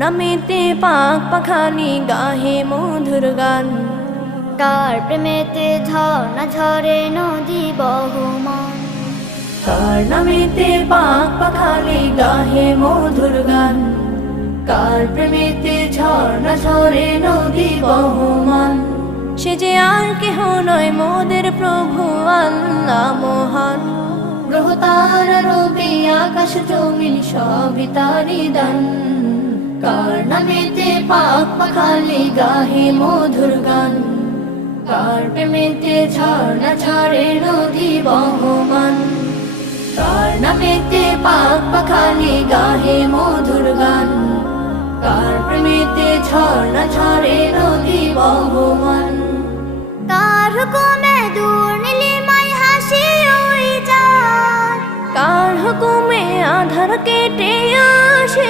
নামেতে পাক পাখালি গাহে মধুর গান, কার প্রেমেতে ঝর্ণা ঝরে নদী বহমান, কার নামেতে পাক পাখালি গাহে মধুর গান, কার প্রেমেতে ঝর্ণা ঝরে নদী বহমান। সে যে আর কেহ নয় মোদের প্রভু আল্লাহ মহান, গ্রহ তারা রবি আকাশ জমিন সবই তারি দান। কার নামেতে পাক পাখালি গাহে মধুর গান, কার প্রেমেতে ঝর্ণা ঝরে নদী বহমান, কার নামেতে পাক পাখালি গাহে মধুর গান, কার প্রেমেতে ঝর্ণা ঝরে নদী বহমান। কার হুকুমে দূর নীলিমায় হাসি উড়ে যায়, কার হুকুমে আধার কেটে আসে